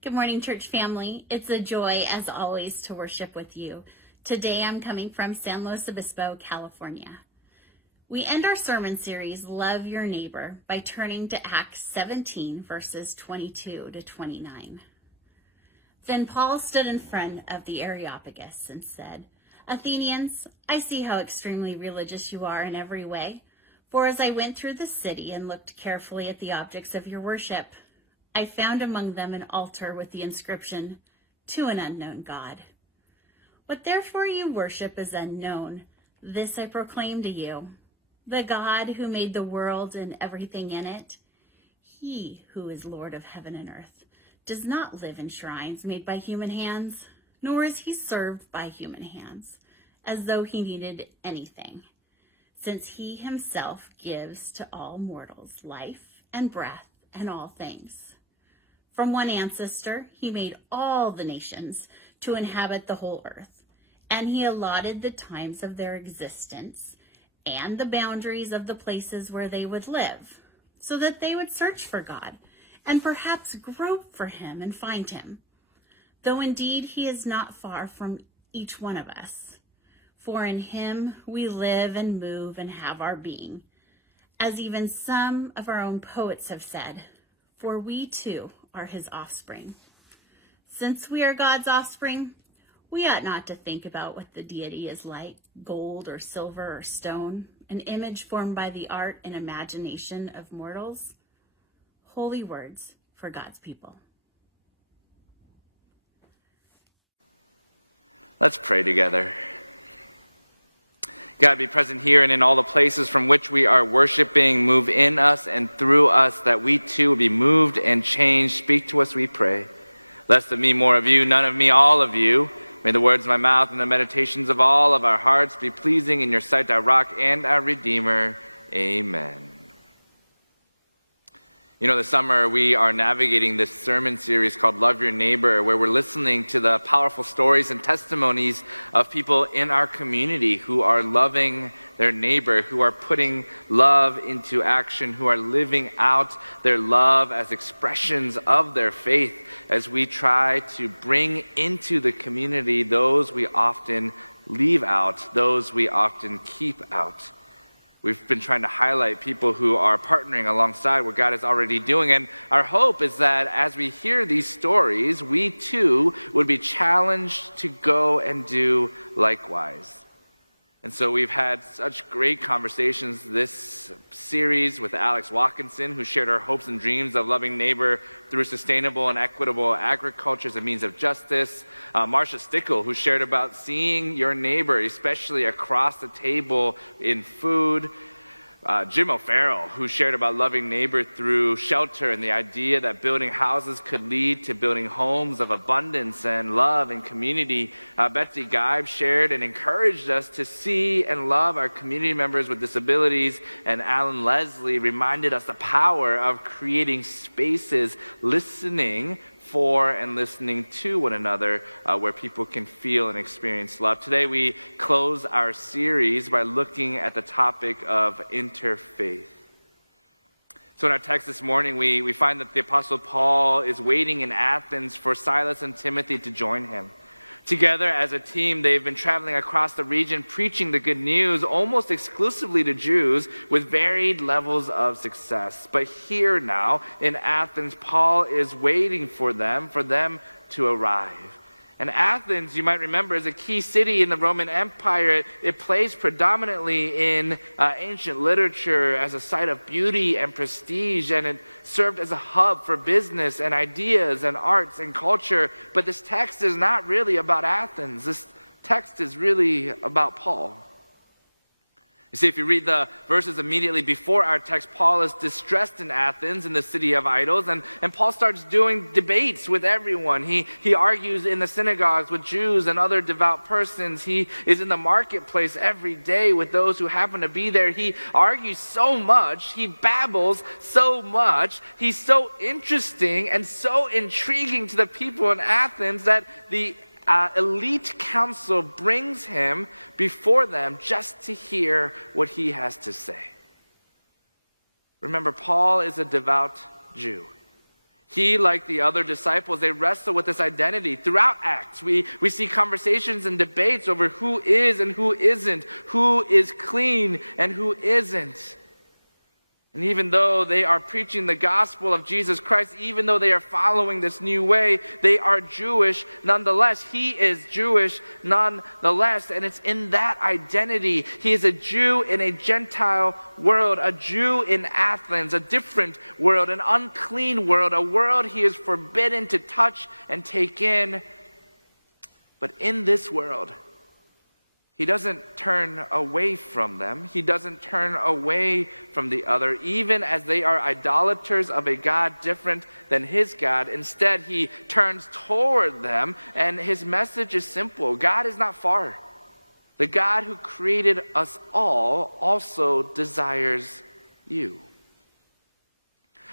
Good morning, church family. It's a joy, as always, to worship with you. Today, I'm coming from San Luis Obispo, California. We end our sermon series, Love Your Neighbor, by turning to Acts 17, verses 22 to 29. Then Paul stood in front of the Areopagus and said, Athenians, I see how extremely religious you are in every way. For as I went through the city and looked carefully at the objects of your worship, I found among them an altar with the inscription, To an unknown God. What therefore you worship is unknown. This I proclaim to you. The God who made the world and everything in it, he who is Lord of heaven and earth, does not live in shrines made by human hands, nor is he served by human hands, as though he needed anything, since he himself gives to all mortals life and breath and all things. From one ancestor, he made all the nations to inhabit the whole earth, and he allotted the times of their existence and the boundaries of the places where they would live, so that they would search for God and perhaps grope for him and find him, though indeed he is not far from each one of us. For in him we live and move and have our being, as even some of our own poets have said, for we too are his offspring. Since we are God's offspring, we ought not to think about what the deity is like, gold or silver or stone, an image formed by the art and imagination of mortals. Holy words for God's people. Let's pray together. God, be present here and in all the places from which we are worshiping. Move in us and through us, that we too will be moved and changed. Speak to us, we pray. Less of me, more of you, none of me, all of you. May the words of my mouth and the meditations of all of our hearts be pleasing in your sight, our rock and our redeemer. Amen. You know, this summer we are navigating this sermon series called Love Your Neighbor, where we're listening to the powerful stories and testimonies of people in our community who are loving their neighbor, who are putting love into action, who are living out their love as expressions of their faith as we try to bring into the community those we often leave out, those we often keep out. We've been trying to highlight people who are partnering alongside what God is already doing. And our hope is that as we hear these stories, we too would be challenged to go and do likewise. And so we've had such great conversations this series with Alex Watkinson, who shared our hopes and dreams of loving neighbor through sustainable and equitable agriculture as a means of justice. Marcia Stickle, who shared about seeing your neighbor, especially across the table in food. Jim O'Farrell, who shared about loving neighbor through shelter and the idea that building houses could lead to building homes of abundance and love and community. Betsy Geib shared and encouraged us to see and love our community members with disabilities. And Alan Leslie reminded us the power of creating spaces, listening for and listening to one another, where people can feel and experience love. Today we close our series by looking at the topic of interfaith. So in our text this morning, we find that the Apostle Paul is waiting in Athens for Silas and Timothy to join him. Together as a team, they've been traveling across the region preaching the good news almost exclusively to Jews with varied levels of success. But here now in Athens, Paul is waiting for them to arrive. And Athens, you might remember, is a key city in the Roman Empire. It plays predominantly in ancient literature as a site of beauty and prestige, and it served as a hub for business and ideas and arts and culture. But this text is not really about Athens. This text is really about Paul. You see, if you read the verses immediately before our text, Paul is distressed in Athens, in the city of idols, and Paul starts doing debates with everyone. He argues in the synagogues with Jews and other devout persons. He is in the marketplace every day with those who happen to be there. He argues so much, he babbles so much, he's so interesting and so intriguing to the people in Athens that the elite council brings him before them just to hear what he has to say. Remember, Paul is a devout Jew. He, like the other disciples, they wrestle with this identity. Throughout Acts, we see conversations and debates over who is and who isn't, who is clean and who isn't. And even though they are preaching the gospel of Jesus Christ, even though they are following this new way, they are Jewish nonetheless. He is Jewish nonetheless. And it's in that identity. He is a Jew in a Gentile world, a Jew in Athens, a different world, an unclean world, a world he is forbidden to touch and take in. But in this world, he doesn't turn away from them. He doesn't turn away from the other, even as they are idolaters of a God different than his God. Instead, he turns toward them, and his message is simple. God is not far. The God who created us all also desires you.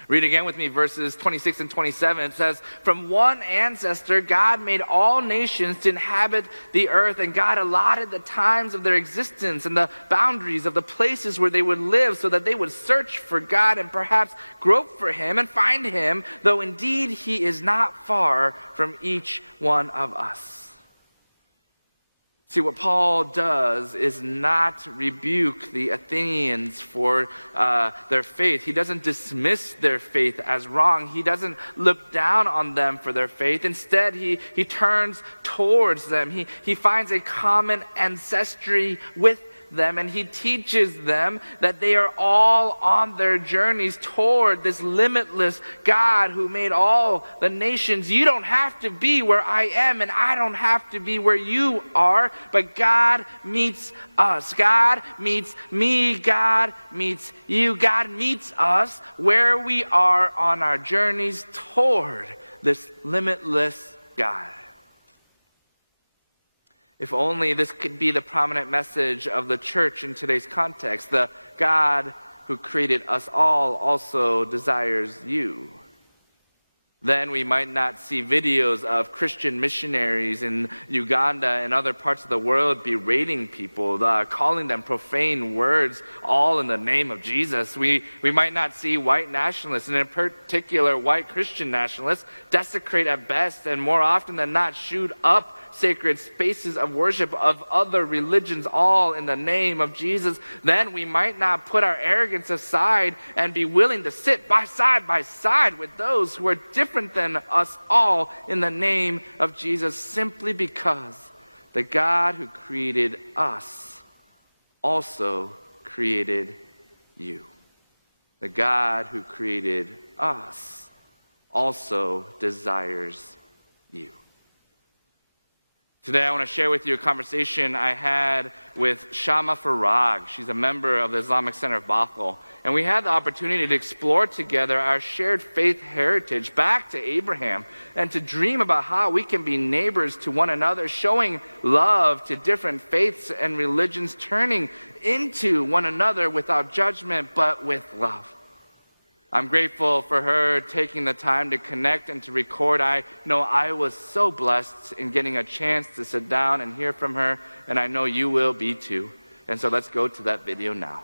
Read again with me verses 26 and 27. It says, from one ancestor, God made all nations to inhabit the earth, and God allotted the times of their existence and the boundaries of the places where they would live so that they would search for God and perhaps grope for him and find him, though indeed he is not far from each one of us. See, what Paul does is not rebuke the Athenians for their faith. He doesn't dismiss their faith as wrong. He doesn't look down on them for their faith. Instead, he turns towards them. He finds a common ancestry with them, and he teaches them that they are all on their journeys toward this limitless God who made all the nations. You don't have to be where I am, and I don't have to be where you are, but God meets us. God meets me. God meets you. God meets us where we are on our journeys toward this limitless God. If only this could be the prominent message of the church in today's context. The God who created us all also desires you. Then we might not see videos of Christian missionaries in Uganda and other parts of the world berating people, calling them profane words, all in the name of Jesus. We might not see white nationalists, and in particular white Christian nationalists, desecrate at best and more often than not shoot up sacred spaces of worship of other religions, all in the name of Jesus. Then we might not put our arrogance aside and be willing to sit by side with those who are different than us, all in the name of Jesus, simply because the God who created us also created you. The God who created us also desires you. Today I want to share with you a conversation I had with Shama Farag. She's a member of the Islamic Center of Bothell. And we had the opportunity to explore together our shared faith heritage back to Abraham and to dream about how we can be neighbors to one another, showing love to different faiths and religions, turning into one another without judgment but with love. I'm grateful for her taking the time to connect and to record. I know I was so blessed in getting a chance to sit down and hear from her, and I know you will be too. And so let's go to that video now.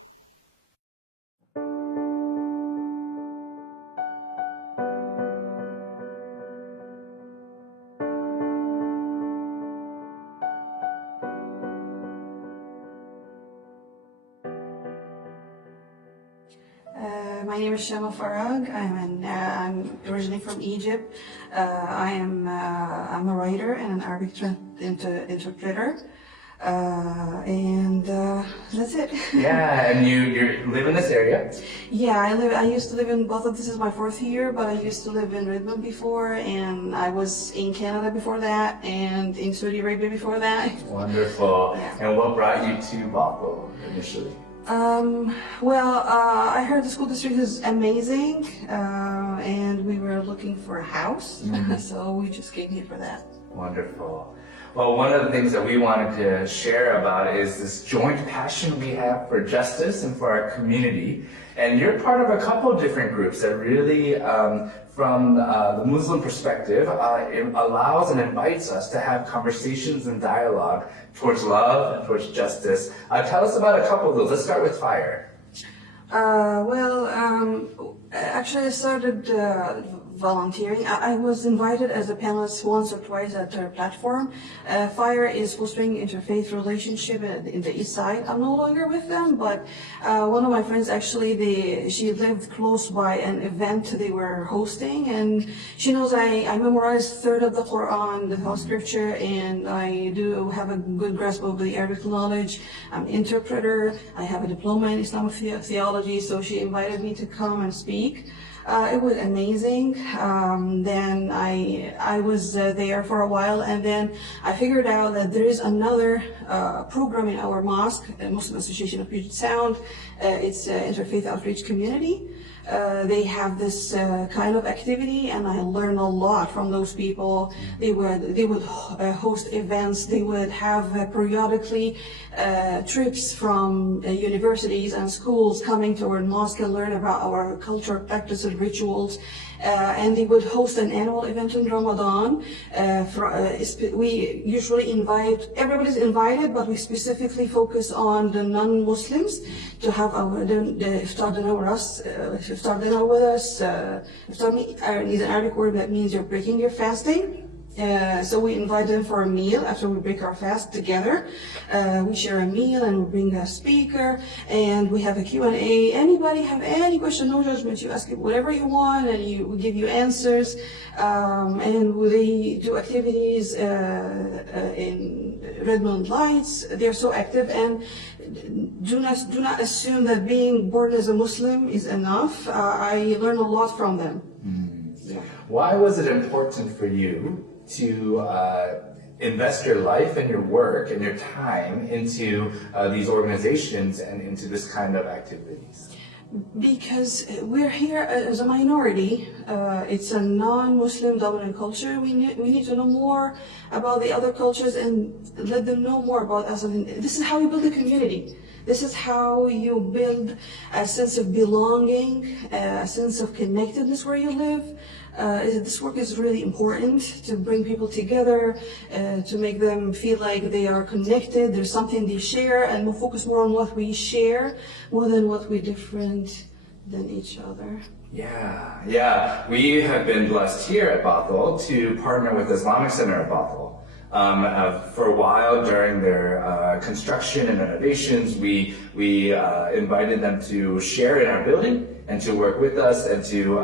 My name is Shama Farag. I'm originally from Egypt. I'm a writer and an Arabic interpreter, and that's it. Yeah, and you live in this area? Yeah, I used to live in Bothell. This is my fourth year, but I used to live in Redmond before, and I was in Canada before that, and in Saudi Arabia before that. Wonderful. Yeah. And what brought you to Bothell initially? I heard the school district is amazing, and we were looking for a house, so we just came here for that. Wonderful. Well, one of the things that we wanted to share about is this joint passion we have for justice and for our community. And you're part of a couple of different groups that really, from the Muslim perspective, it allows and invites us to have conversations and dialogue towards love and towards justice. Tell us about a couple of those. Let's start with FIRE. Actually I started volunteering. I was invited as a panelist once or twice at their platform. FIRE is fostering interfaith relationship in the East Side. I'm no longer with them, but one of my friends actually, she lived close by an event they were hosting, and she knows I memorized third of the Quran, the whole scripture, and I do have a good grasp of the Arabic knowledge. I'm an interpreter. I have a diploma in Islamic theology, so she invited me to come and speak. It was amazing. Then I was there for a while, and then I figured out that there is another program in our mosque, Muslim Association of Puget Sound. It's Interfaith Outreach Community. They have this kind of activity, and I learned a lot from those people. They would host events. They would have periodically trips from universities and schools coming to our mosque and learn about our cultural practices, rituals. And they would host an annual event in Ramadan. We usually everybody's invited, but we specifically focus on the non-Muslims to have the iftar dinner with us. Iftar is an Arabic word that means you're breaking your fasting. So we invite them for a meal after we break our fast together. We share a meal and we bring a speaker, and we have a Q&A. Anybody have any question, no judgment. You ask it whatever you want, and we give you answers. And they do activities in Redmond Lights. They're so active, and do not assume that being born as a Muslim is enough. I learn a lot from them. Yeah. Why was it important for you to invest your life and your work and your time into these organizations and into this kind of activities? Because we're here as a minority. It's a non-Muslim dominant culture. We need to know more about the other cultures and let them know more about us. And this is how you build a community. This is how you build a sense of belonging, a sense of connectedness where you live. This work is really important to bring people together, to make them feel like they are connected, there's something they share, and we'll focus more on what we share more than what we different than each other. Yeah. We have been blessed here at Bothell to partner with Islamic Center at Bothell. For a while during their construction and renovations, we invited them to share in our building and to work with us and to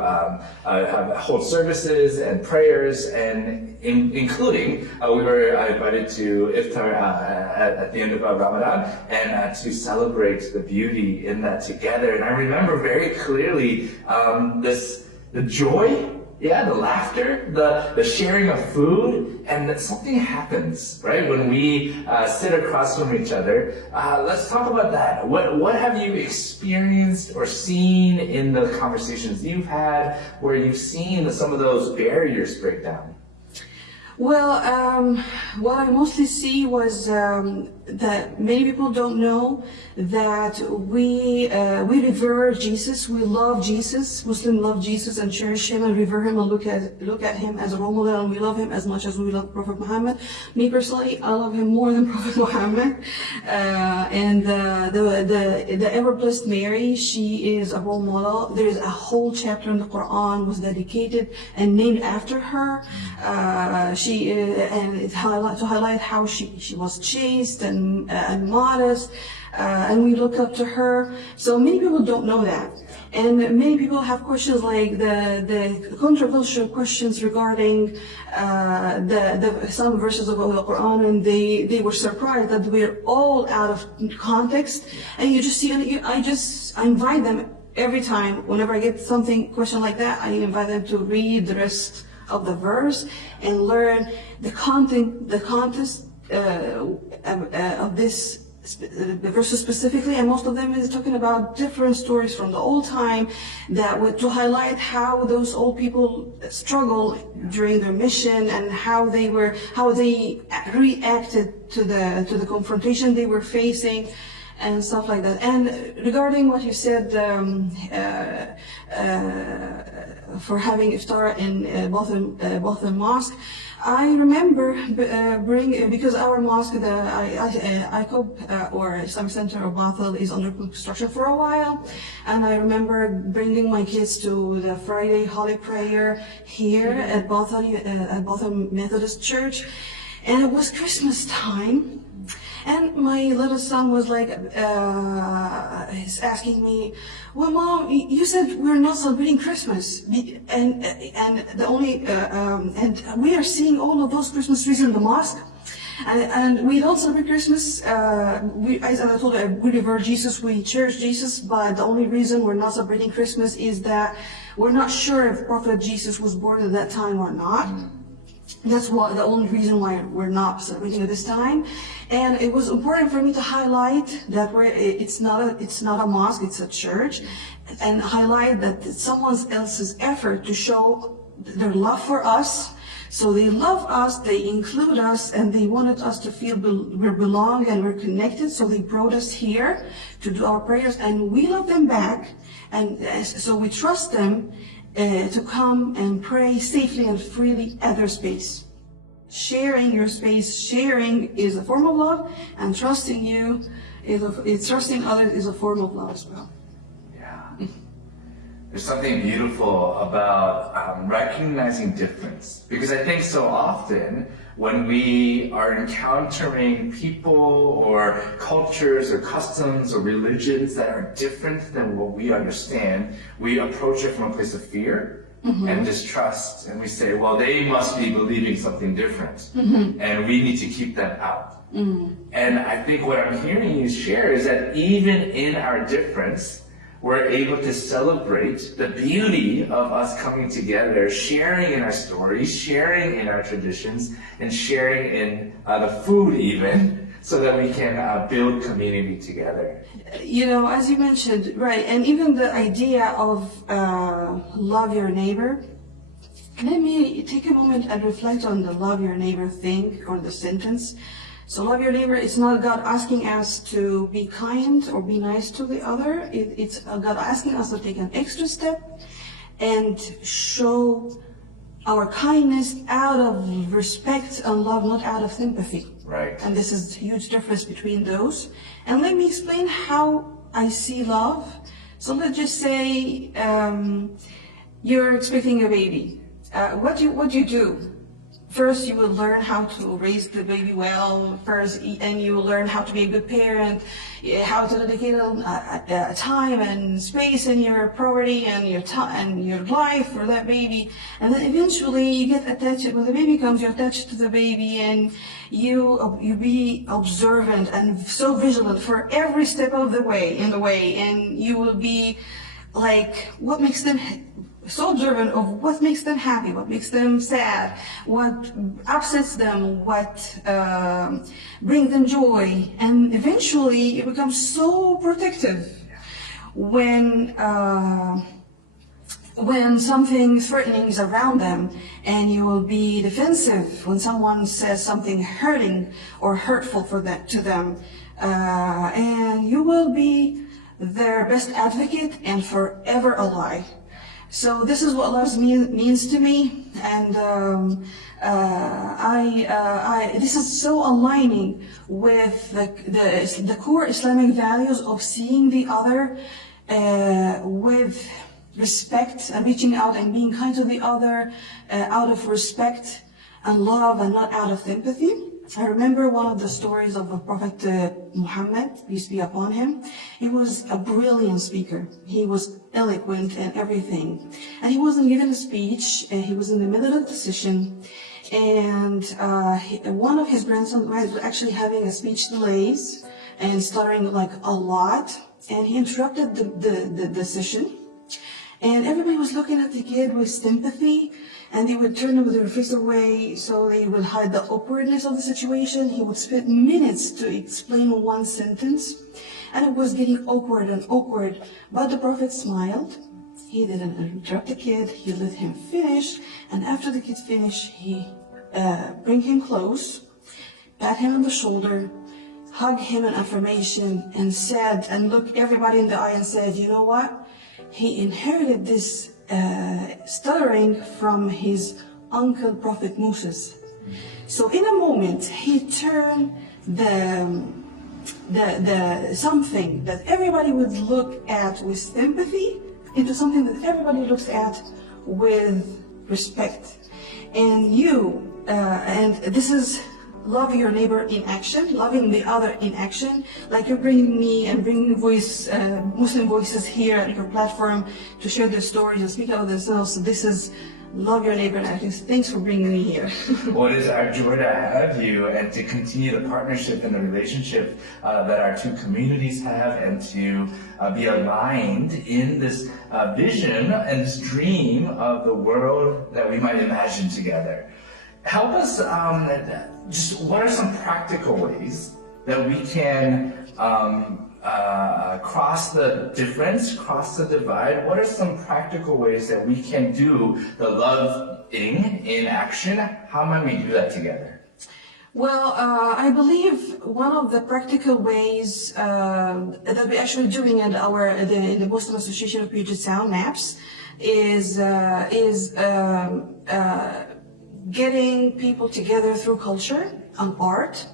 hold services and prayers, and including we were invited to iftar at the end of Ramadan, and to celebrate the beauty in that together. And I remember very clearly the joy. Yeah, the laughter, the sharing of food, and that something happens, right? When we sit across from each other. Let's talk about that. What have you experienced or seen in the conversations you've had where you've seen some of those barriers break down? Well, what I mostly see was that many people don't know that we revere Jesus. We love Jesus. Muslims love Jesus and cherish him and revere him and look at him as a role model. And we love him as much as we love Prophet Muhammad. Me personally, I love him more than Prophet Muhammad. And the ever-blessed Mary, she is a role model. There is a whole chapter in the Quran was dedicated and named after her. And it's to highlight how she was chaste and modest, and we look up to her. So many people don't know that, and many people have questions like the controversial questions regarding some verses of the Quran, and they were surprised that we're all out of context. And you just see, I invite them every time whenever I get something question like that. I invite them to read the rest of the verse and learn the context of the verses specifically, and most of them is talking about different stories from the old time to highlight how those old people struggled during their mission and how they reacted to the confrontation they were facing and stuff like that. And regarding what you said, for having iftar in Bothell Mosque. I remember because our mosque, the ICOB or Islamic Center of Bothell, is under construction for a while, and I remember bringing my kids to the Friday Holy Prayer here at Bothell Methodist Church, and it was Christmas time. And my little son was like, he's asking me, "Well, Mom, you said we're not celebrating Christmas, and the only and we are seeing all of those Christmas trees in the mosque, and we don't celebrate Christmas. As I told you, we revere Jesus, we cherish Jesus, but the only reason we're not celebrating Christmas is that we're not sure if Prophet Jesus was born at that time or not." That's the only reason why we're not celebrating at this time. And it was important for me to highlight that it's not a mosque, it's a church, and highlight that it's someone else's effort to show their love for us. So they love us, they include us, and they wanted us to feel we belong and we're connected. So they brought us here to do our prayers, and we love them back. And so we trust them to come and pray safely and freely at their space. Sharing your space, sharing is a form of love, and trusting trusting others is a form of love as well. Yeah. There's something beautiful about recognizing difference, because I think so often when we are encountering people or cultures or customs or religions that are different than what we understand, we approach it from a place of fear and distrust, and we say, well, they must be believing something different, and we need to keep them out. And I think what I'm hearing you share is that even in our difference, we're able to celebrate the beauty of us coming together, sharing in our stories, sharing in our traditions, and sharing in the food even, so that we can build community together. You know, as you mentioned, right, and even the idea of love your neighbor. Let me take a moment and reflect on the love your neighbor thing, or the sentence. So love your neighbor, it's not God asking us to be kind or be nice to the other. It's God asking us to take an extra step and show our kindness out of respect and love, not out of sympathy. Right. And this is a huge difference between those. And let me explain how I see love. So let's just say you're expecting a baby. What do you do? First, you will learn how to raise the baby well first, and you will learn how to be a good parent, how to dedicate a time and space in your property and your time and your life for that baby. And then eventually you get attached. When the baby comes, you're attached to the baby, and you be observant and so vigilant for every step of the way, and you will be like, what makes them so observant of what makes them happy, what makes them sad, what upsets them, what brings them joy, and eventually you become so protective when something threatening is around them, and you will be defensive when someone says something hurting or hurtful to them, and you will be their best advocate and forever ally. So this is what love means to me, and this is so aligning with the core Islamic values of seeing the other with respect and reaching out and being kind to the other out of respect and love and not out of sympathy. I remember one of the stories of the Prophet Muhammad, peace be upon him. He was a brilliant speaker. He was eloquent and everything. And he wasn't given a speech. He was in the middle of the session. And one of his grandsons was actually having a speech delays and stuttering like a lot. And he interrupted the session. And everybody was looking at the kid with sympathy, and they would turn their face away so they would hide the awkwardness of the situation. He would spend minutes to explain one sentence, and it was getting awkward and awkward. But the Prophet smiled. He didn't interrupt the kid. He let him finish, and after the kid finished, he bring him close, pat him on the shoulder, hug him an affirmation, and said, and looked everybody in the eye and said, you know what? He inherited this stuttering from his uncle Prophet Moses. So in a moment, he turned the something that everybody would look at with sympathy into something that everybody looks at with respect. And and this is love your neighbor in action, loving the other in action. Like you're bringing me and bringing Muslim voices here at your platform to share their stories and speak about themselves. So this is love your neighbor in action. Thanks for bringing me here. Well, it is our joy to have you and to continue the partnership and the relationship that our two communities have, and to be aligned in this vision and this dream of the world that we might imagine together. Help us, just what are some practical ways that we can cross the difference, cross the divide? What are some practical ways that we can do the loving in action? How might we do that together? Well, I believe one of the practical ways that we're actually doing at in the Muslim Association of Puget Sound MAPS is getting people together through culture and art.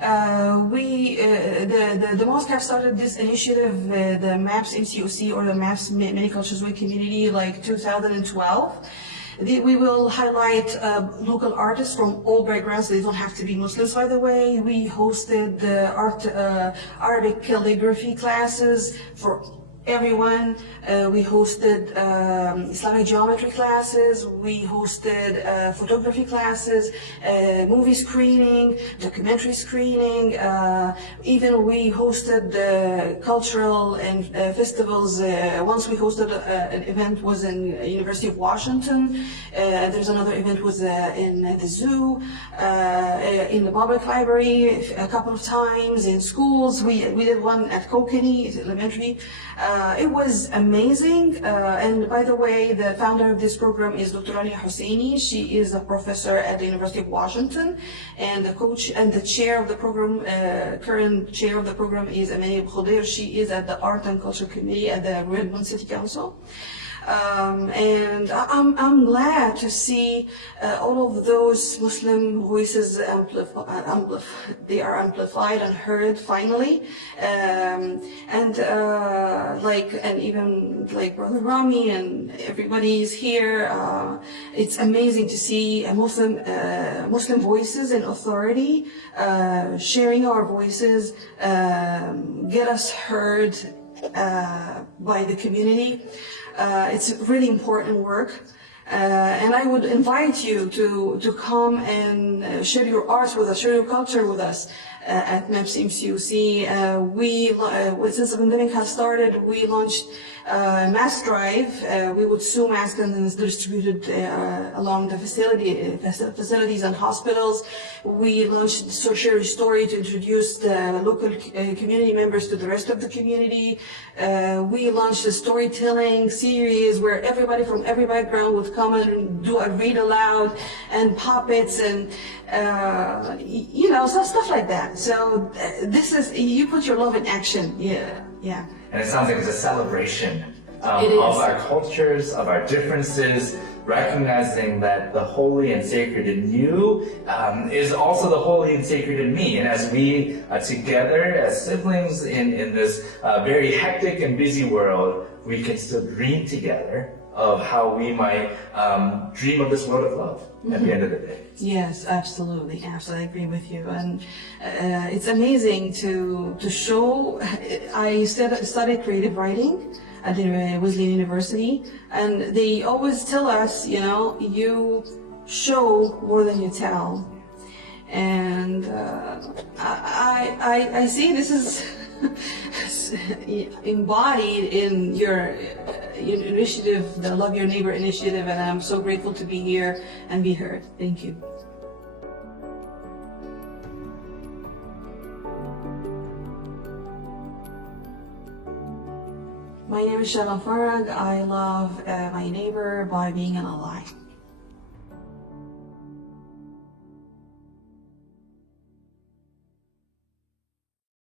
The MOSC have started this initiative, the MAPS MCOC, or the MAPS Many Cultures One Community, like 2012. We will highlight local artists from all backgrounds. They don't have to be Muslims, by the way. We hosted Arabic calligraphy classes for everyone. We hosted Islamic geometry classes. We hosted photography classes, movie screening, documentary screening. Even we hosted cultural and festivals. Once we hosted an event was in University of Washington. There's another event was in the zoo, in the public library a couple of times, in schools. We did one at Kokeni Elementary. It was amazing. And by the way, the founder of this program is Dr. Rania Husseini. She is a professor at the University of Washington, and the coach and the chair of the program, current chair of the program is Amani Bkhudair. She is at the Art and Culture Committee at the Redmond City Council. And I'm glad to see all of those Muslim voices they are amplified and heard finally. And even like Brother Rami and everybody is here. It's amazing to see Muslim voices in authority sharing our voices, get us heard by the community. It's really important work. And I would invite you to come and share your arts with us, share your culture with us at MAPS MCOC. Since the pandemic has started, we launched mask drive. We would sew masks and distributed along the facilities and hospitals. We launched Share Your Story to introduce the local community members to the rest of the community. We launched a storytelling series where everybody from every background would come and do a read aloud and puppets and so stuff like that. So this is, you put your love in action. Yeah. And it sounds like it's a celebration It of is. our cultures, of our differences, recognizing that the holy and sacred in you is also the holy and sacred in me. And as we are together as siblings in this very hectic and busy world, we can still dream together of how we might dream of this world of love at the end of the day. Yes, absolutely. Absolutely, I agree with you. And it's amazing to show. I studied creative writing at the Wesleyan University, and they always tell us, you show more than you tell. And I see this is embodied in your initiative, the Love Your Neighbor initiative, and I'm so grateful to be here and be heard. Thank you. My name is Shama Farag. I love my neighbor by being an ally.